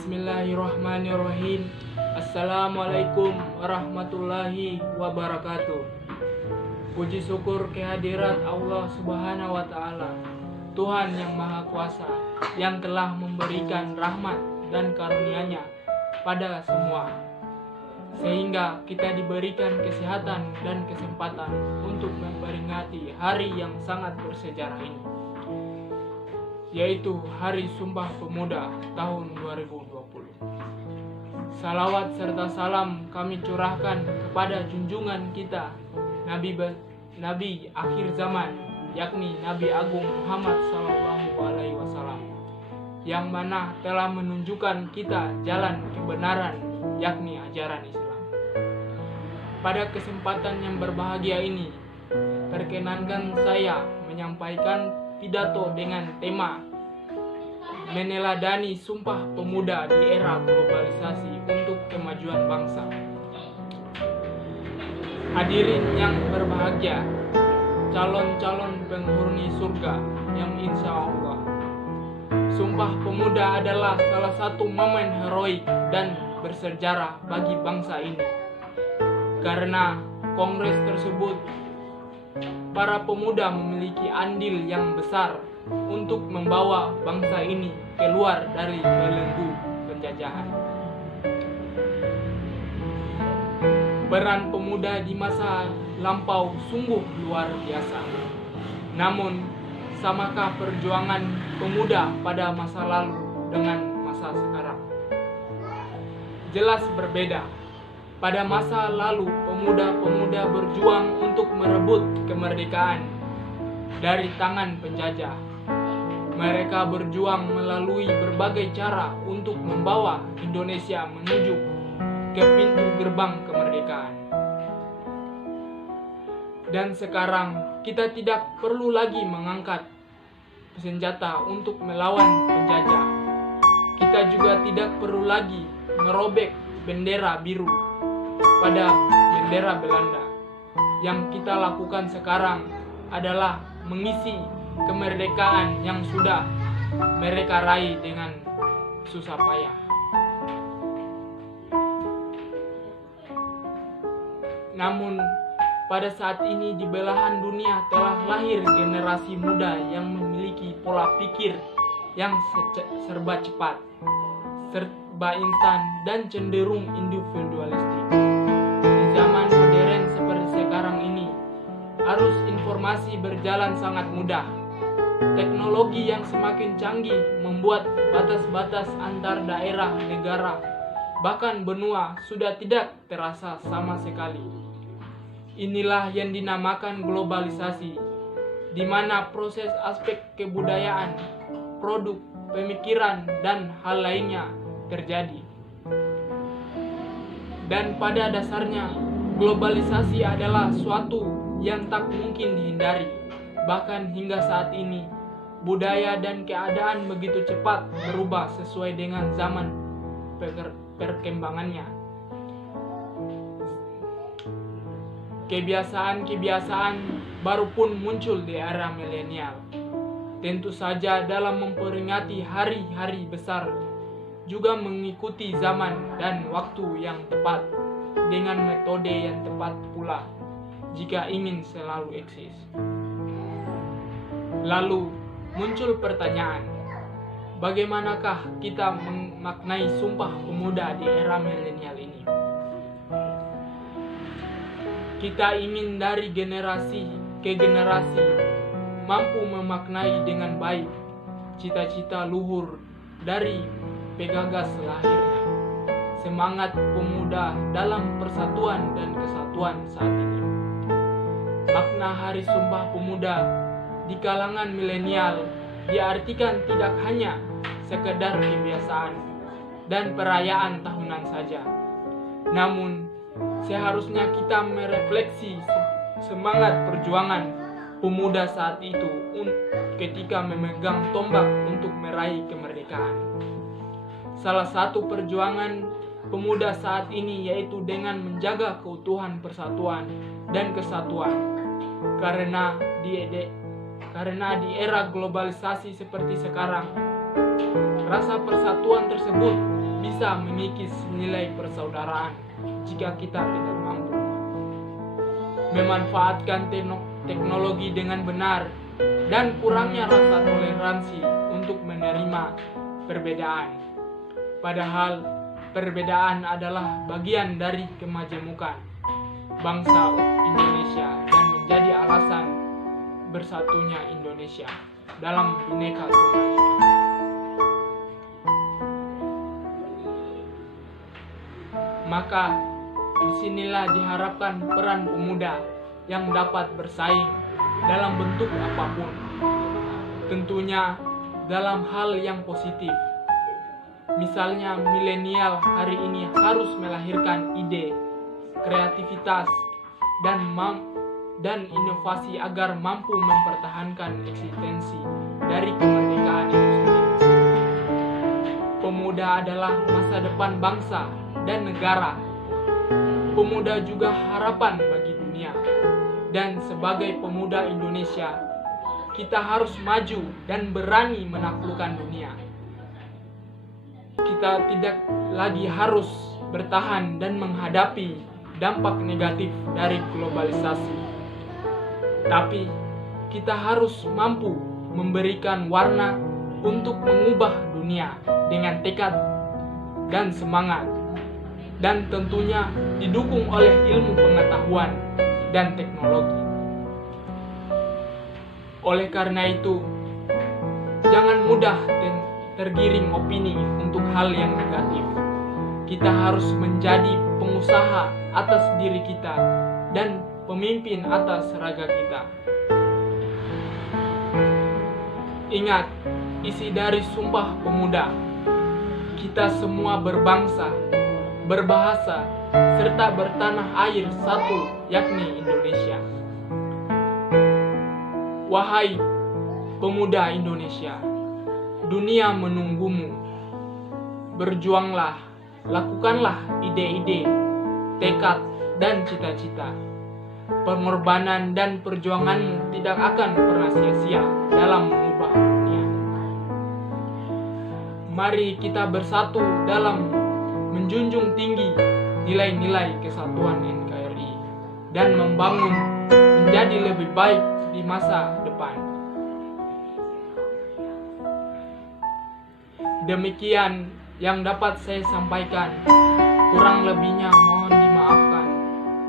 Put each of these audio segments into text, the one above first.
Bismillahirrahmanirrahim. Assalamualaikum warahmatullahi wabarakatuh. Puji syukur kehadirat Allah Subhanahu wa Ta'ala, Tuhan yang Maha Kuasa, yang telah memberikan rahmat dan karunia-Nya pada semua, sehingga kita diberikan kesehatan dan kesempatan untuk memperingati hari yang sangat bersejarah ini, yaitu Hari Sumpah Pemuda tahun 2020. Salawat serta salam kami curahkan kepada junjungan kita, Nabi akhir zaman, yakni Nabi Agung Muhammad SAW, yang mana telah menunjukkan kita jalan kebenaran, yakni ajaran Islam. Pada kesempatan yang berbahagia ini, perkenankan saya menyampaikan pidato dengan tema meneladani Sumpah Pemuda di era globalisasi untuk kemajuan bangsa. Hadirin yang berbahagia, calon-calon penghuni surga yang insya Allah, Sumpah Pemuda adalah salah satu momen heroik dan bersejarah bagi bangsa ini. Karena kongres tersebut, para pemuda memiliki andil yang besar untuk membawa bangsa ini keluar dari belenggu penjajahan. Peran pemuda di masa lampau sungguh luar biasa. Namun, samakah perjuangan pemuda pada masa lalu dengan masa sekarang? Jelas berbeda. Pada masa lalu, pemuda-pemuda berjuang untuk merebut kemerdekaan dari tangan penjajah. Mereka berjuang melalui berbagai cara untuk membawa Indonesia menuju ke pintu gerbang kemerdekaan. Dan sekarang kita tidak perlu lagi mengangkat senjata untuk melawan penjajah. Kita juga tidak perlu lagi merobek bendera biru pada bendera Belanda. Yang kita lakukan sekarang adalah mengisi kemerdekaan yang sudah mereka raih dengan susah payah. Namun, pada saat ini di belahan dunia telah lahir generasi muda yang memiliki pola pikir yang serba cepat, serba instan, dan cenderung individualistik. Di zaman modern seperti sekarang ini, arus informasi berjalan sangat mudah. Teknologi yang semakin canggih membuat batas-batas antar daerah, negara, bahkan benua sudah tidak terasa sama sekali. Inilah yang dinamakan globalisasi, di mana proses aspek kebudayaan, produk, pemikiran, dan hal lainnya terjadi. Dan pada dasarnya, globalisasi adalah suatu yang tak mungkin dihindari. Bahkan hingga saat ini, budaya dan keadaan begitu cepat berubah sesuai dengan zaman perkembangannya. Kebiasaan-kebiasaan baru pun muncul di era milenial. Tentu saja dalam memperingati hari-hari besar, juga mengikuti zaman dan waktu yang tepat, dengan metode yang tepat pula, jika ingin selalu eksis. Lalu muncul pertanyaan, bagaimanakah kita memaknai Sumpah Pemuda di era milenial ini? Kita ingin dari generasi ke generasi mampu memaknai dengan baik cita-cita luhur dari pegagas lahirnya, semangat pemuda dalam persatuan dan kesatuan saat ini. Makna Hari Sumpah Pemuda di kalangan milenial diartikan tidak hanya sekedar kebiasaan dan perayaan tahunan saja, namun seharusnya kita merefleksi semangat perjuangan pemuda saat itu ketika memegang tombak untuk meraih kemerdekaan. Salah satu perjuangan pemuda saat ini yaitu dengan menjaga keutuhan persatuan dan kesatuan. Karena di era globalisasi seperti sekarang, rasa persatuan tersebut bisa mengikis nilai persaudaraan jika kita tidak mampu memanfaatkan teknologi dengan benar dan kurangnya rasa toleransi untuk menerima perbedaan. Padahal perbedaan adalah bagian dari kemajemukan bangsa Indonesia dan menjadi alasan bersatunya Indonesia dalam Bhinneka Tunggal Ika. Maka disinilah diharapkan peran pemuda yang dapat bersaing dalam bentuk apapun. Tentunya dalam hal yang positif. Misalnya milenial hari ini harus melahirkan ide, kreativitas, dan inovasi agar mampu mempertahankan eksistensi dari kemerdekaan itu sendiri. Pemuda adalah masa depan bangsa dan negara. Pemuda juga harapan bagi dunia. Dan sebagai pemuda Indonesia, kita harus maju dan berani menaklukkan dunia. Kita tidak lagi harus bertahan dan menghadapi dampak negatif dari globalisasi. Tapi kita harus mampu memberikan warna untuk mengubah dunia dengan tekad dan semangat, dan tentunya didukung oleh ilmu pengetahuan dan teknologi. Oleh karena itu, jangan mudah tergiring opini untuk hal yang negatif. Kita harus menjadi pengusaha atas diri kita dan pemimpin atas raga kita. Ingat isi dari Sumpah Pemuda. Kita semua berbangsa, berbahasa, serta bertanah air satu, yakni Indonesia. Wahai pemuda Indonesia, dunia menunggumu. Berjuanglah, lakukanlah ide-ide, tekad, dan cita-cita. Pengorbanan dan perjuanganmu tidak akan pernah sia-sia dalam mengubah dunia. Mari kita bersatu dalam menjunjung tinggi nilai-nilai kesatuan NKRI dan membangun menjadi lebih baik di masa depan. Demikian yang dapat saya sampaikan. Kurang lebihnya mohon dimaafkan.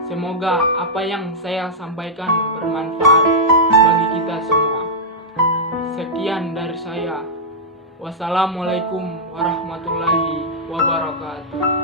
Semoga apa yang saya sampaikan bermanfaat bagi kita semua. Sekian dari saya. Wassalamualaikum warahmatullahi wabarakatuh.